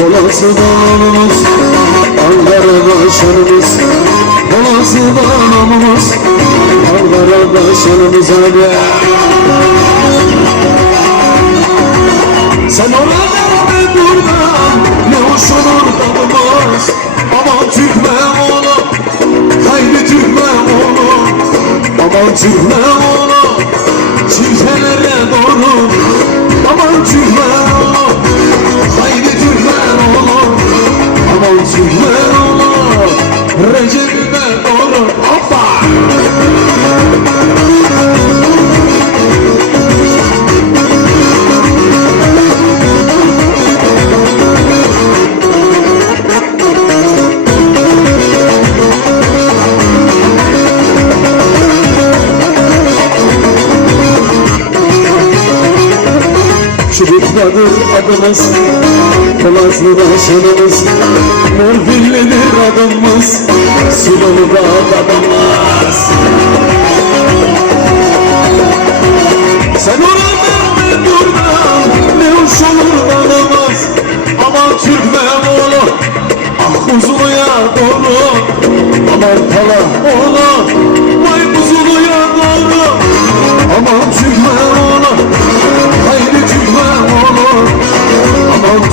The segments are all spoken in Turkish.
Bolası bağlamamız Ankara başarımız Bolası bağlamamız Ankara başarımız abi. Sen orada ben burada Ne hoş olur tadımız. Aman Türkmen oğlu Haydi Türkmen oğlu Aman Türkmen oğlu Çiftelere doğru Aman Türkmen Çocuklardır adımız Polatlı da şanımız Mor gülledir adımız Sulalı da adımız Sen oradan ben buradan Ne hoş olur anamaz Aman Türkmen oğlu Ah uzunluğa doğru. Aman pala oğlu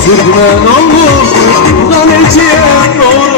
Türkmen oldum, Galeciye doğru